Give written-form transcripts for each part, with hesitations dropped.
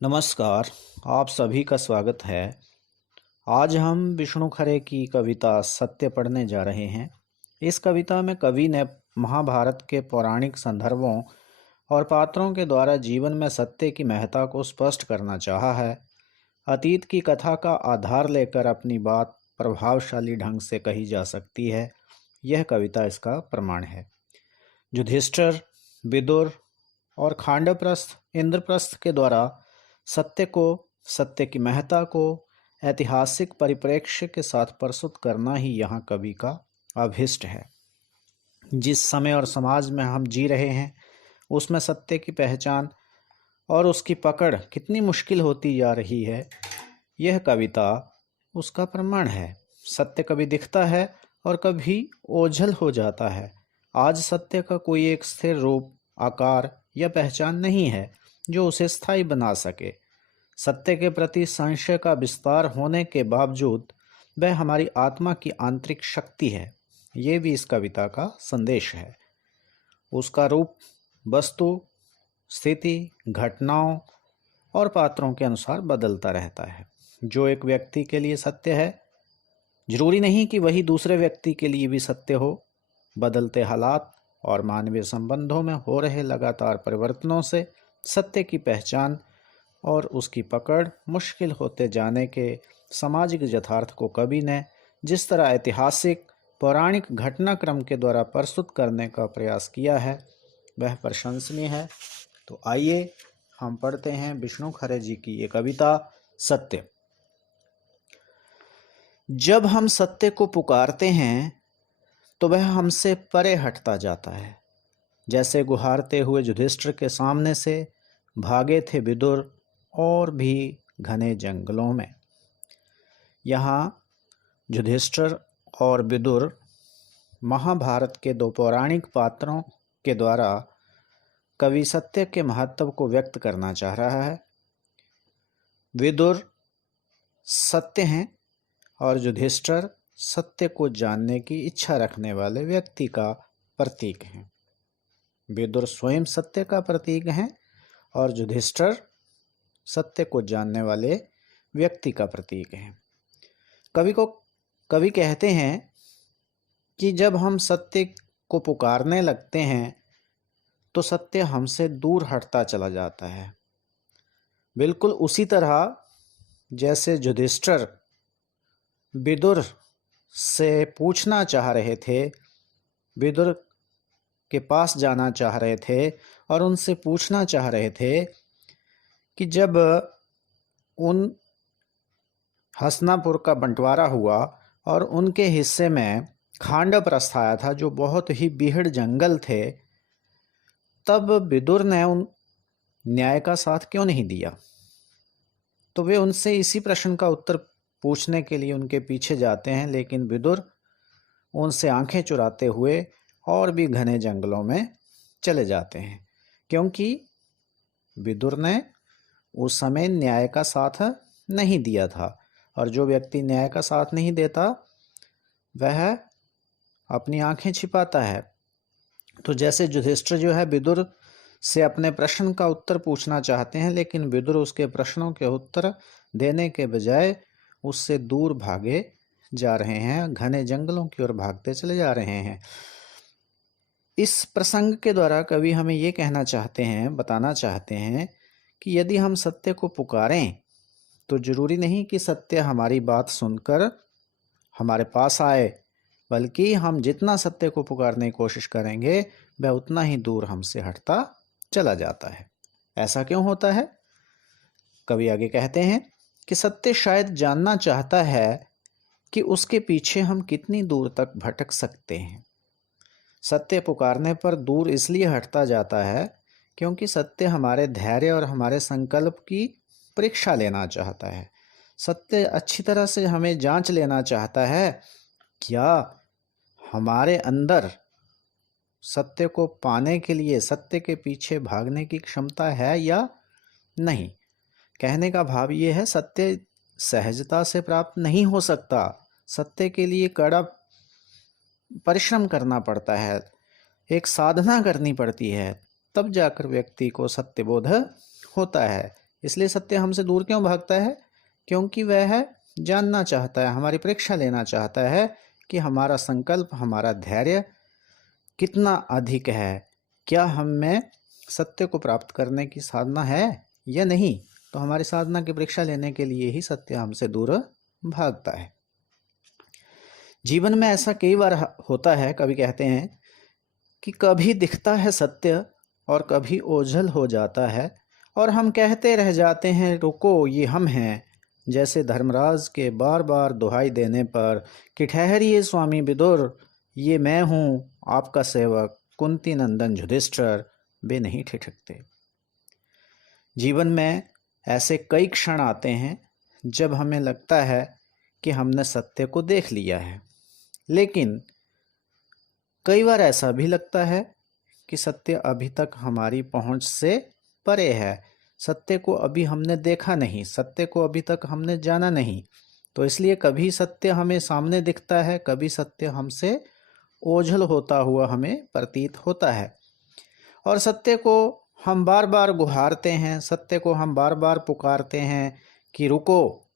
नमस्कार। आप सभी का स्वागत है। आज हम विष्णु खरे की कविता सत्य पढ़ने जा रहे हैं। इस कविता में कवि ने महाभारत के पौराणिक संदर्भों और पात्रों के द्वारा जीवन में सत्य की महत्ता को स्पष्ट करना चाहा है। अतीत की कथा का आधार लेकर अपनी बात प्रभावशाली ढंग से कही जा सकती है। यह कविता इसका प्रमाण है। युधिष्ठिर, विदुर और खांडवप्रस्थ, इंद्रप्रस्थ के द्वारा सत्य को, सत्य की महत्ता को ऐतिहासिक परिप्रेक्ष्य के साथ प्रस्तुत करना ही यहाँ कवि का अभिष्ट है। जिस समय और समाज में हम जी रहे हैं उसमें सत्य की पहचान और उसकी पकड़ कितनी मुश्किल होती जा रही है, यह कविता उसका प्रमाण है। सत्य कभी दिखता है और कभी ओझल हो जाता है। आज सत्य का कोई एक स्थिर रूप, आकार या पहचान नहीं है जो उसे स्थायी बना सके। सत्य के प्रति संशय का विस्तार होने के बावजूद वह हमारी आत्मा की आंतरिक शक्ति है। ये भी इस कविता का संदेश है। उसका रूप वस्तु, स्थिति, घटनाओं और पात्रों के अनुसार बदलता रहता है। जो एक व्यक्ति के लिए सत्य है, जरूरी नहीं कि वही दूसरे व्यक्ति के लिए भी सत्य हो। बदलते हालात और मानवीय संबंधों में हो रहे लगातार परिवर्तनों से सत्य की पहचान और उसकी पकड़ मुश्किल होते जाने के सामाजिक यथार्थ को कवि ने जिस तरह ऐतिहासिक पौराणिक घटनाक्रम के द्वारा प्रस्तुत करने का प्रयास किया है वह प्रशंसनीय है। तो आइए हम पढ़ते हैं विष्णु खरे जी की ये कविता सत्य। जब हम सत्य को पुकारते हैं तो वह हमसे परे हटता जाता है। जैसे गुहारते हुए युधिष्ठिर के सामने से भागे थे विदुर और भी घने जंगलों में। यहाँ युधिष्ठिर और विदुर महाभारत के दो पौराणिक पात्रों के द्वारा कवि सत्य के महत्व को व्यक्त करना चाह रहा है। विदुर सत्य हैं और युधिष्ठिर सत्य को जानने की इच्छा रखने वाले व्यक्ति का प्रतीक हैं। विदुर स्वयं सत्य का प्रतीक हैं और युधिष्ठिर सत्य को जानने वाले व्यक्ति का प्रतीक है। कवि कहते हैं कि जब हम सत्य को पुकारने लगते हैं तो सत्य हमसे दूर हटता चला जाता है। बिल्कुल उसी तरह जैसे युधिष्ठिर विदुर से पूछना चाह रहे थे, विदुर के पास जाना चाह रहे थे और उनसे पूछना चाह रहे थे कि जब उन हस्तिनापुर का बंटवारा हुआ और उनके हिस्से में खांडवप्रस्थ आया था जो बहुत ही बीहड़ जंगल थे, तब विदुर ने उन न्याय का साथ क्यों नहीं दिया। तो वे उनसे इसी प्रश्न का उत्तर पूछने के लिए उनके पीछे जाते हैं, लेकिन विदुर उनसे आंखें चुराते हुए और भी घने जंगलों में चले जाते हैं, क्योंकि विदुर ने उस समय न्याय का साथ नहीं दिया था। और जो व्यक्ति न्याय का साथ नहीं देता वह अपनी आंखें छिपाता है। तो जैसे युधिष्ठिर जो है विदुर से अपने प्रश्न का उत्तर पूछना चाहते हैं, लेकिन विदुर उसके प्रश्नों के उत्तर देने के बजाय उससे दूर भागे जा रहे हैं, घने जंगलों की ओर भागते चले जा रहे हैं। इस प्रसंग के द्वारा कवि हमें ये कहना चाहते हैं, बताना चाहते हैं कि यदि हम सत्य को पुकारें तो जरूरी नहीं कि सत्य हमारी बात सुनकर हमारे पास आए, बल्कि हम जितना सत्य को पुकारने की कोशिश करेंगे वह उतना ही दूर हमसे हटता चला जाता है। ऐसा क्यों होता है? कवि आगे कहते हैं कि सत्य शायद जानना चाहता है कि उसके पीछे हम कितनी दूर तक भटक सकते हैं। सत्य पुकारने पर दूर इसलिए हटता जाता है क्योंकि सत्य हमारे धैर्य और हमारे संकल्प की परीक्षा लेना चाहता है। सत्य अच्छी तरह से हमें जांच लेना चाहता है, क्या हमारे अंदर सत्य को पाने के लिए सत्य के पीछे भागने की क्षमता है या नहीं। कहने का भाव ये है, सत्य सहजता से प्राप्त नहीं हो सकता। सत्य के लिए कड़ा परिश्रम करना पड़ता है, एक साधना करनी पड़ती है, तब जाकर व्यक्ति को सत्यबोध होता है। इसलिए सत्य हमसे दूर क्यों भागता है? क्योंकि वह जानना चाहता है, हमारी परीक्षा लेना चाहता है कि हमारा संकल्प, हमारा धैर्य कितना अधिक है, क्या हम में सत्य को प्राप्त करने की साधना है या नहीं। तो हमारी साधना की परीक्षा लेने के लिए ही सत्य हमसे दूर भागता है। जीवन में ऐसा कई बार होता है, कभी कहते हैं कि कभी दिखता है सत्य और कभी ओझल हो जाता है और हम कहते रह जाते हैं रुको ये हम हैं, जैसे धर्मराज के बार बार दुहाई देने पर कि ठहरिए स्वामी विदुर, ये मैं हूँ आपका सेवक कुंती नंदन युधिष्ठिर, वे नहीं ठिठकते। जीवन में ऐसे कई क्षण आते हैं जब हमें लगता है कि हमने सत्य को देख लिया है, लेकिन कई बार ऐसा भी लगता है कि सत्य अभी तक हमारी पहुंच से परे है, सत्य को अभी हमने देखा नहीं, सत्य को अभी तक हमने जाना नहीं। तो इसलिए कभी सत्य हमें सामने दिखता है, कभी सत्य हमसे ओझल होता हुआ हमें प्रतीत होता है और सत्य को हम बार बार गुहारते हैं, सत्य को हम बार बार पुकारते हैं कि रुको,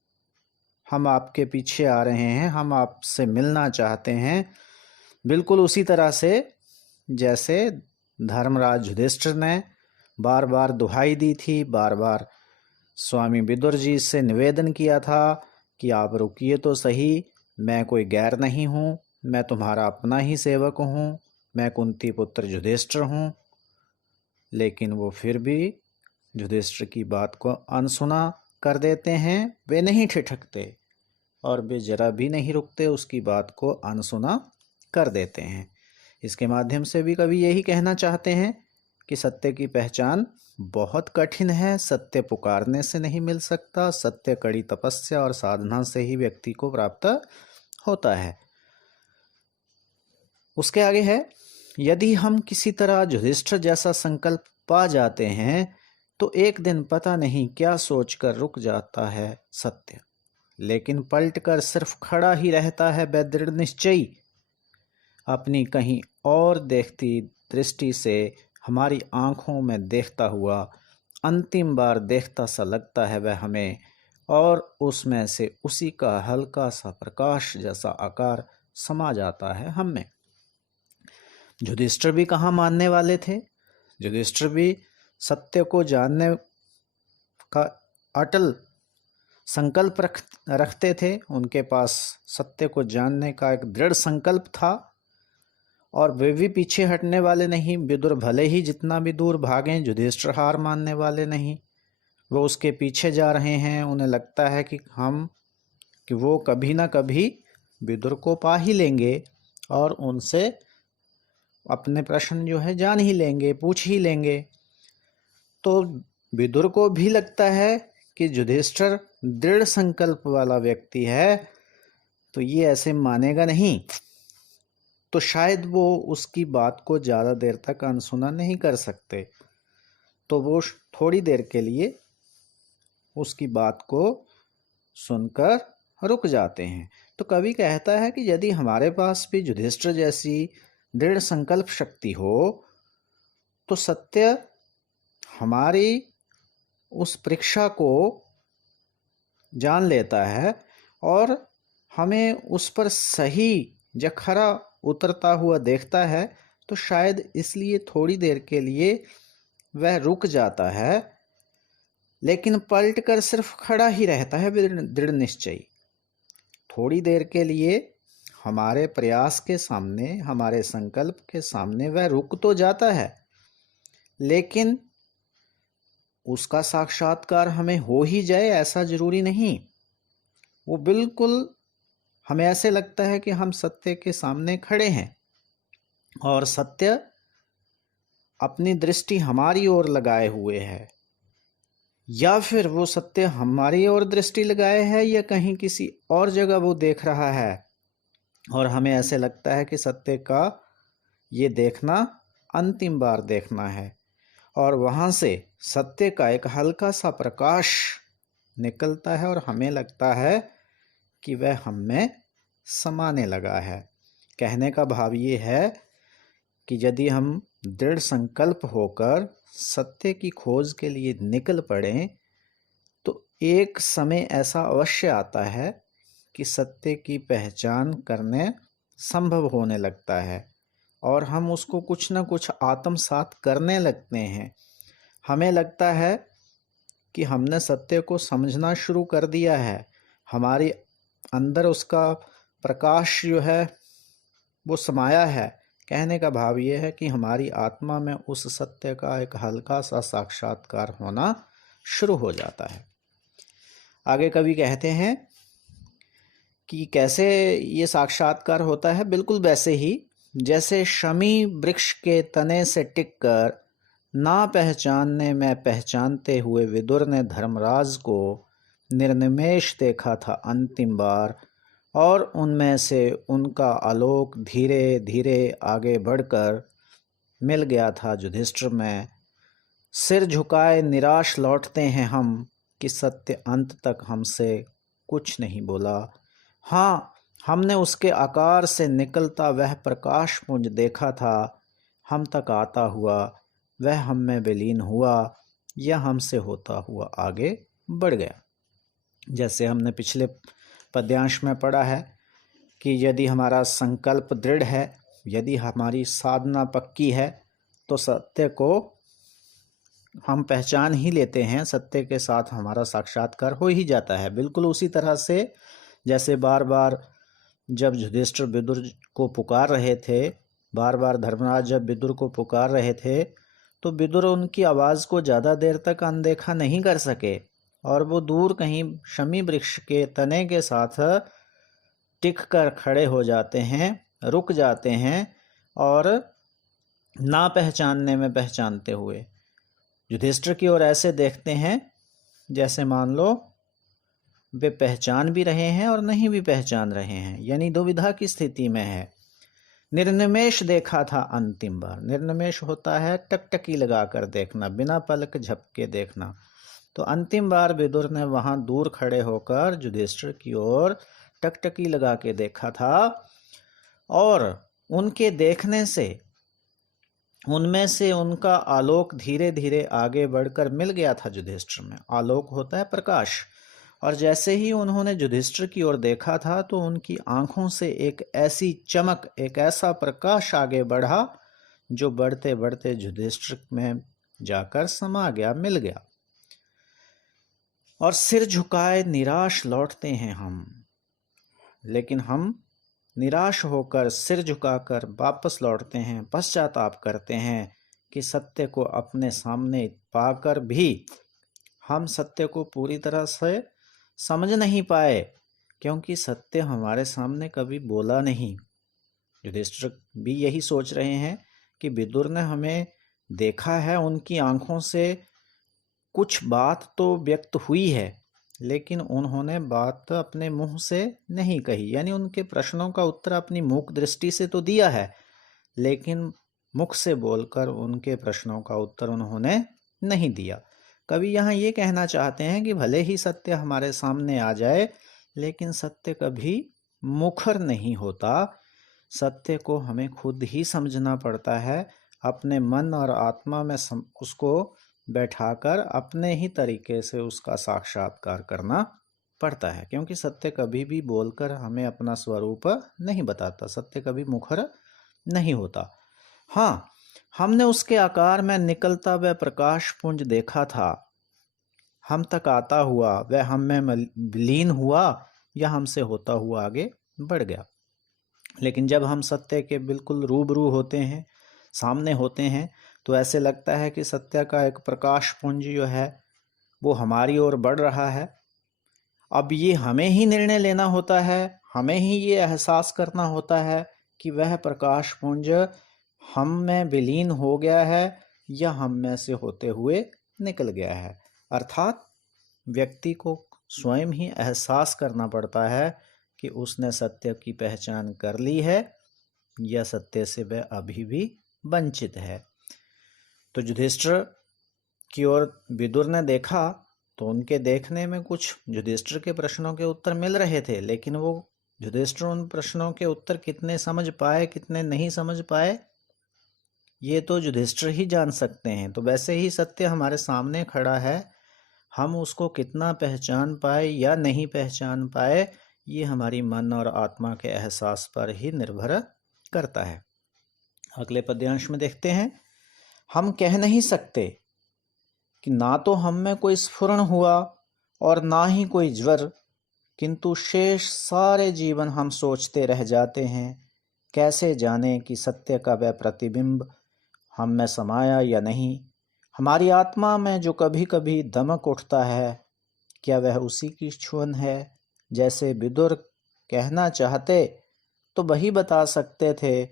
हम आपके पीछे आ रहे हैं, हम आपसे मिलना चाहते हैं। बिल्कुल उसी तरह से जैसे धर्मराज युधिष्ठिर ने बार बार दुहाई दी थी, बार बार स्वामी विदुर जी से निवेदन किया था कि आप रुकिए तो सही, मैं कोई गैर नहीं हूँ, मैं तुम्हारा अपना ही सेवक हूँ, मैं कुंती पुत्र युधिष्ठिर हूँ। लेकिन वो फिर भी युधिष्ठिर की बात को अनसुना कर देते हैं, वे नहीं ठिठकते और वे जरा भी नहीं रुकते, उसकी बात को अनसुना कर देते हैं। इसके माध्यम से भी कभी यही कहना चाहते हैं कि सत्य की पहचान बहुत कठिन है, सत्य पुकारने से नहीं मिल सकता, सत्य कड़ी तपस्या और साधना से ही व्यक्ति को प्राप्त होता है। उसके आगे है, यदि हम किसी तरह युधिष्ठिर जैसा संकल्प पा जाते हैं तो एक दिन पता नहीं क्या सोचकर रुक जाता है सत्य, लेकिन पलटकर सिर्फ खड़ा ही रहता है बेदृढ़ निश्चयी, अपनी कहीं और देखती दृष्टि से हमारी आंखों में देखता हुआ अंतिम बार देखता सा लगता है वह हमें, और उसमें से उसी का हल्का सा प्रकाश जैसा आकार समा जाता है हम में। युधिष्ठिर भी कहाँ मानने वाले थे, युधिष्ठिर भी सत्य को जानने का अटल संकल्प रखते थे, उनके पास सत्य को जानने का एक दृढ़ संकल्प था और वे भी पीछे हटने वाले नहीं। विदुर भले ही जितना भी दूर भागें, युधिष्ठिर हार मानने वाले नहीं, वो उसके पीछे जा रहे हैं। उन्हें लगता है कि वो कभी ना कभी विदुर को पा ही लेंगे और उनसे अपने प्रश्न जो है जान ही लेंगे, पूछ ही लेंगे। तो विदुर को भी लगता है कि युधिष्ठिर दृढ़ संकल्प वाला व्यक्ति है, तो ये ऐसे मानेगा नहीं, तो शायद वो उसकी बात को ज़्यादा देर तक अनसुना नहीं कर सकते, तो वो थोड़ी देर के लिए उसकी बात को सुनकर रुक जाते हैं। तो कवि कहता है कि यदि हमारे पास भी युधिष्ठिर जैसी दृढ़ संकल्प शक्ति हो तो सत्य हमारी उस परीक्षा को जान लेता है और हमें उस पर सही जखरा उतरता हुआ देखता है, तो शायद इसलिए थोड़ी देर के लिए वह रुक जाता है, लेकिन पलटकर सिर्फ खड़ा ही रहता है दृढ़ निश्चयी। थोड़ी देर के लिए हमारे प्रयास के सामने, हमारे संकल्प के सामने वह रुक तो जाता है, लेकिन उसका साक्षात्कार हमें हो ही जाए ऐसा जरूरी नहीं। वो बिल्कुल हमें ऐसे लगता है कि हम सत्य के सामने खड़े हैं और सत्य अपनी दृष्टि हमारी ओर लगाए हुए है, या फिर वो सत्य हमारी ओर दृष्टि लगाए है या कहीं किसी और जगह वो देख रहा है और हमें ऐसे लगता है कि सत्य का ये देखना अंतिम बार देखना है, और वहाँ से सत्य का एक हल्का सा प्रकाश निकलता है और हमें लगता है कि वह हम में समाने लगा है। कहने का भाव ये है कि यदि हम दृढ़ संकल्प होकर सत्य की खोज के लिए निकल पड़ें एक समय ऐसा अवश्य आता है कि सत्य की पहचान करने संभव होने लगता है और हम उसको कुछ न कुछ आत्मसात करने लगते हैं। हमें लगता है कि हमने सत्य को समझना शुरू कर दिया है, हमारे अंदर उसका प्रकाश जो है वो समाया है। कहने का भाव ये है कि हमारी आत्मा में उस सत्य का एक हल्का सा साक्षात्कार होना शुरू हो जाता है। आगे कवि कहते हैं कि कैसे ये साक्षात्कार होता है। बिल्कुल वैसे ही जैसे शमी वृक्ष के तने से टिककर ना पहचानने में पहचानते हुए विदुर ने धर्मराज को निर्निमेष देखा था अंतिम बार, और उनमें से उनका आलोक धीरे धीरे आगे बढ़कर मिल गया था युधिष्ठिर में। सिर झुकाए निराश लौटते हैं हम कि सत्य अंत तक हमसे कुछ नहीं बोला। हाँ, हमने उसके आकार से निकलता वह प्रकाश पुंज देखा था, हम तक आता हुआ वह हम में विलीन हुआ या हमसे होता हुआ आगे बढ़ गया। जैसे हमने पिछले पद्यांश में पढ़ा है कि यदि हमारा संकल्प दृढ़ है, यदि हमारी साधना पक्की है, तो सत्य को हम पहचान ही लेते हैं, सत्य के साथ हमारा साक्षात्कार हो ही जाता है। बिल्कुल उसी तरह से जैसे बार बार जब युधिष्ठिर विदुर को पुकार रहे थे, बार बार धर्मराज जब विदुर को पुकार रहे थे, तो विदुर उनकी आवाज़ को ज़्यादा देर तक अनदेखा नहीं कर सके और वो दूर कहीं शमी वृक्ष के तने के साथ टिक कर खड़े हो जाते हैं, रुक जाते हैं और ना पहचानने में पहचानते हुए युधिष्ठिर की ओर ऐसे देखते हैं जैसे मान लो वे पहचान भी रहे हैं और नहीं भी पहचान रहे हैं, यानी दुविधा की स्थिति में है। निर्निमेष देखा था अंतिम बार। निर्निमेष होता है टकटकी लगाकर देखना, बिना पलक झपके देखना। तो अंतिम बार विदुर ने वहां दूर खड़े होकर युधिष्ठिर की ओर टकटकी लगा के देखा था और उनके देखने से उनमें से उनका आलोक धीरे धीरे आगे बढ़कर मिल गया था युधिष्ठिर में। आलोक होता है प्रकाश, और जैसे ही उन्होंने युधिष्ठिर की ओर देखा था तो उनकी आंखों से एक ऐसी चमक, एक ऐसा प्रकाश आगे बढ़ा जो बढ़ते बढ़ते युधिष्ठिर में जाकर समा गया, मिल गया। और सिर झुकाए निराश लौटते हैं हम, लेकिन हम निराश होकर सिर झुकाकर वापस लौटते हैं, पश्चाताप करते हैं कि सत्य को अपने सामने पाकर भी हम सत्य को पूरी तरह से समझ नहीं पाए, क्योंकि सत्य हमारे सामने कभी बोला नहीं। युधिष्ठिर भी यही सोच रहे हैं कि विदुर ने हमें देखा है, उनकी आंखों से कुछ बात तो व्यक्त हुई है, लेकिन उन्होंने बात अपने मुंह से नहीं कही, यानी उनके प्रश्नों का उत्तर अपनी मूक दृष्टि से तो दिया है, लेकिन मुख से बोलकर उनके प्रश्नों का उत्तर उन्होंने नहीं दिया। कवि यहाँ ये कहना चाहते हैं कि भले ही सत्य हमारे सामने आ जाए, लेकिन सत्य कभी मुखर नहीं होता। सत्य को हमें खुद ही समझना पड़ता है, अपने मन और आत्मा में उसको बैठाकर अपने ही तरीके से उसका साक्षात्कार करना पड़ता है, क्योंकि सत्य कभी भी बोलकर हमें अपना स्वरूप नहीं बताता, सत्य कभी मुखर नहीं होता। हाँ, हमने उसके आकार में निकलता वह प्रकाश पुंज देखा था, हम तक आता हुआ वह हम में विलीन हुआ या हमसे होता हुआ आगे बढ़ गया। लेकिन जब हम सत्य के बिल्कुल रूबरू होते हैं, सामने होते हैं, तो ऐसे लगता है कि सत्य का एक प्रकाश पुंज जो है वो हमारी ओर बढ़ रहा है। अब ये हमें ही निर्णय लेना होता है, हमें ही ये एहसास करना होता है कि वह प्रकाश पुंज हम में विलीन हो गया है या हम में से होते हुए निकल गया है। अर्थात व्यक्ति को स्वयं ही एहसास करना पड़ता है कि उसने सत्य की पहचान कर ली है या सत्य से वह अभी भी वंचित है। तो युधिष्ठिर की ओर विदुर ने देखा तो उनके देखने में कुछ युधिष्ठिर के प्रश्नों के उत्तर मिल रहे थे, लेकिन वो युधिष्ठिर उन प्रश्नों के उत्तर कितने समझ पाए, कितने नहीं समझ पाए, ये तो युधिष्ठिर ही जान सकते हैं। तो वैसे ही सत्य हमारे सामने खड़ा है, हम उसको कितना पहचान पाए या नहीं पहचान पाए, ये हमारी मन और आत्मा के एहसास पर ही निर्भर करता है। अगले पद्यांश में देखते हैं, हम कह नहीं सकते कि ना तो हम में कोई स्फुरण हुआ और ना ही कोई ज्वर, किंतु शेष सारे जीवन हम सोचते रह जाते हैं, कैसे जाने कि सत्य का वह प्रतिबिंब हम में समाया या नहीं। हमारी आत्मा में जो कभी कभी दमक उठता है, क्या वह उसी की छुअन है? जैसे विदुर कहना चाहते तो वही बता सकते थे,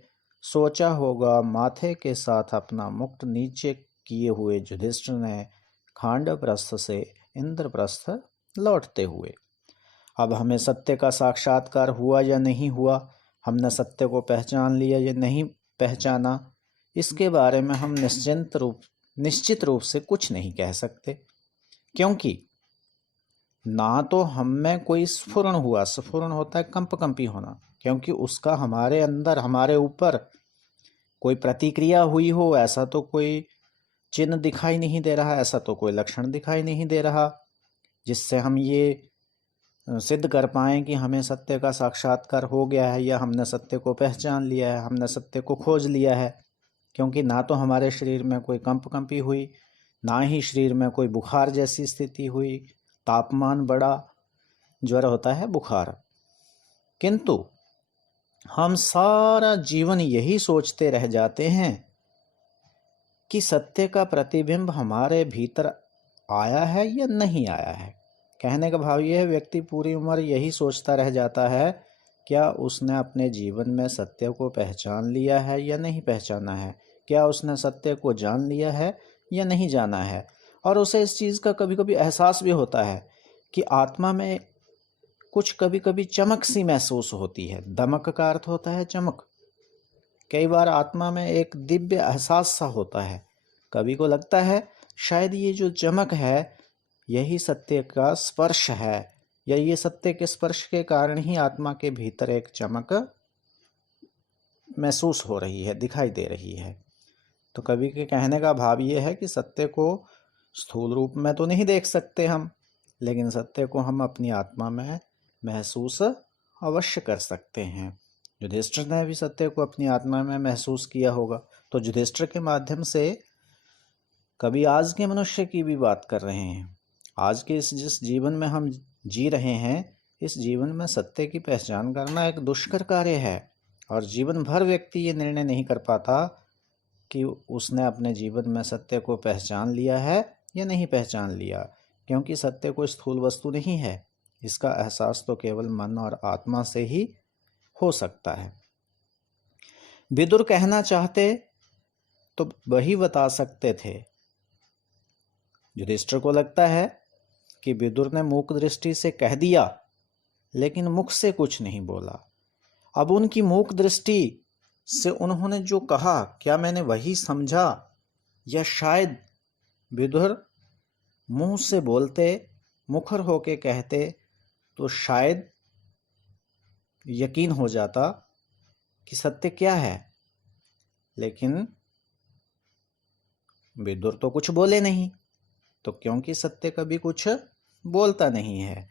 सोचा होगा माथे के साथ अपना मुकुट नीचे किए हुए युधिष्ठिर ने खांडवप्रस्थ से इंद्रप्रस्थ लौटते हुए। अब हमें सत्य का साक्षात्कार हुआ या नहीं हुआ, हमने सत्य को पहचान लिया या नहीं पहचाना, इसके बारे में हम निश्चित रूप से कुछ नहीं कह सकते, क्योंकि ना तो हम में कोई स्फुरण हुआ, स्फुरण होता है कंपी होना, क्योंकि उसका हमारे अंदर हमारे ऊपर कोई प्रतिक्रिया हुई हो, ऐसा तो कोई चिन्ह दिखाई नहीं दे रहा, ऐसा तो कोई लक्षण दिखाई नहीं दे रहा जिससे हम ये सिद्ध कर पाएं कि हमें सत्य का साक्षात्कार हो गया है या हमने सत्य को पहचान लिया है, हमने सत्य को खोज लिया है। क्योंकि ना तो हमारे शरीर में कोई कंपी हुई, ना ही शरीर में कोई बुखार जैसी स्थिति हुई, तापमान बढ़ा, ज्वर होता है बुखार, किंतु हम सारा जीवन यही सोचते रह जाते हैं कि सत्य का प्रतिबिंब हमारे भीतर आया है या नहीं आया है। कहने का भाव यह है, व्यक्ति पूरी उम्र यही सोचता रह जाता है, क्या उसने अपने जीवन में सत्य को पहचान लिया है या नहीं पहचाना है, क्या उसने सत्य को जान लिया है या नहीं जाना है। और उसे इस चीज़ का कभी कभी एहसास भी होता है कि आत्मा में कुछ कभी कभी चमक सी महसूस होती है। दमक का अर्थ होता है चमक। कई बार आत्मा में एक दिव्य एहसास सा होता है, कभी को लगता है शायद ये जो चमक है यही सत्य का स्पर्श है, या ये सत्य के स्पर्श के कारण ही आत्मा के भीतर एक चमक महसूस हो रही है, दिखाई दे रही है। तो कभी के कहने का भाव ये है कि सत्य को स्थूल रूप में तो नहीं देख सकते हम, लेकिन सत्य को हम अपनी आत्मा में महसूस अवश्य कर सकते हैं। युधिष्ठिर ने भी सत्य को अपनी आत्मा में महसूस किया होगा, तो युधिष्ठिर के माध्यम से कभी आज के मनुष्य की भी बात कर रहे हैं। आज के जिस जीवन में हम जी रहे हैं, इस जीवन में सत्य की पहचान करना एक दुष्कर कार्य है, और जीवन भर व्यक्ति ये निर्णय नहीं कर पाता कि उसने अपने जीवन में सत्य को पहचान लिया है या नहीं पहचान लिया, क्योंकि सत्य कोई स्थूल वस्तु नहीं है, इसका एहसास तो केवल मन और आत्मा से ही हो सकता है। विदुर कहना चाहते तो वही बता सकते थे। युधिष्ठिर को लगता है कि विदुर ने मूक दृष्टि से कह दिया, लेकिन मुख से कुछ नहीं बोला। अब उनकी मूक दृष्टि से उन्होंने जो कहा, क्या मैंने वही समझा, या शायद विदुर मुंह से बोलते, मुखर होके कहते तो शायद यकीन हो जाता कि सत्य क्या है। लेकिन विदुर तो कुछ बोले नहीं, तो क्योंकि सत्य कभी कुछ बोलता नहीं है,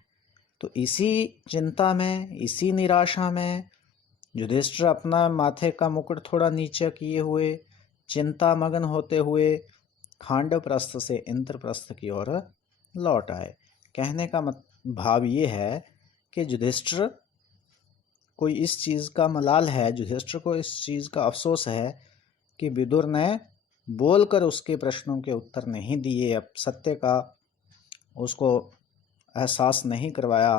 तो इसी चिंता में, इसी निराशा में युधिष्ठिर अपना माथे का मुकुट थोड़ा नीचे किए हुए, चिंता मगन होते हुए खांडवप्रस्थ से इंद्रप्रस्थ की ओर लौट आए। कहने का भाव ये है कि युधिष्ठिर को इस चीज़ का मलाल है, युधिष्ठिर को इस चीज़ का अफसोस है कि विदुर ने बोलकर उसके प्रश्नों के उत्तर नहीं दिए, अब सत्य का उसको एहसास नहीं करवाया,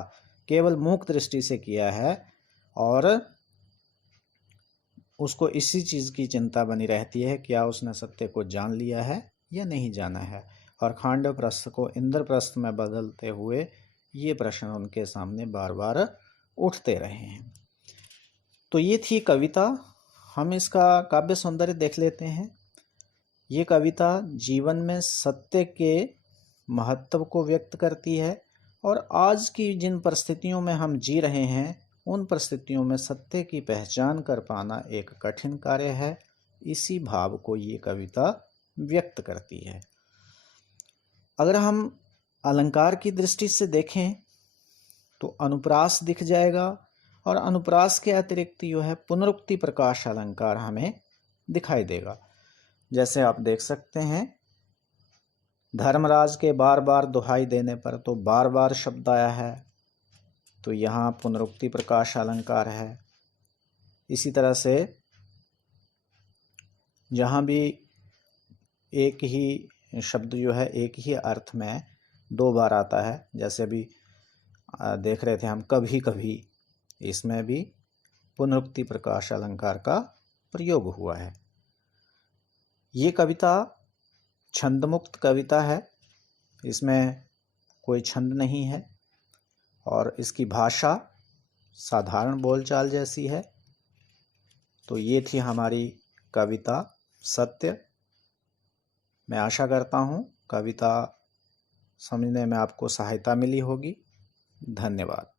केवल मूक दृष्टि से किया है, और उसको इसी चीज़ की चिंता बनी रहती है क्या उसने सत्य को जान लिया है या नहीं जाना है। और खांडवप्रस्थ को इंद्रप्रस्थ में बदलते हुए ये प्रश्न उनके सामने बार बार उठते रहे हैं। तो ये थी कविता। हम इसका काव्य सौंदर्य देख लेते हैं। ये कविता जीवन में सत्य के महत्व को व्यक्त करती है, और आज की जिन परिस्थितियों में हम जी रहे हैं उन परिस्थितियों में सत्य की पहचान कर पाना एक कठिन कार्य है। इसी भाव को ये कविता व्यक्त करती है। अगर हम अलंकार की दृष्टि से देखें तो अनुप्रास दिख जाएगा, और अनुप्रास के अतिरिक्त जो है पुनरुक्ति प्रकाश अलंकार हमें दिखाई देगा। जैसे आप देख सकते हैं, धर्मराज के बार बार दुहाई देने पर तो बार बार शब्द आया है, तो यहाँ पुनरुक्ति प्रकाश अलंकार है। इसी तरह से जहाँ भी एक ही शब्द जो है एक ही अर्थ में दो बार आता है, जैसे अभी देख रहे थे हम कभी कभी, इसमें भी पुनरुक्ति प्रकाश अलंकार का प्रयोग हुआ है। ये कविता छंदमुक्त कविता है, इसमें कोई छंद नहीं है, और इसकी भाषा साधारण बोलचाल जैसी है। तो ये थी हमारी कविता सत्य। मैं आशा करता हूँ कविता समझने में आपको सहायता मिली होगी। धन्यवाद।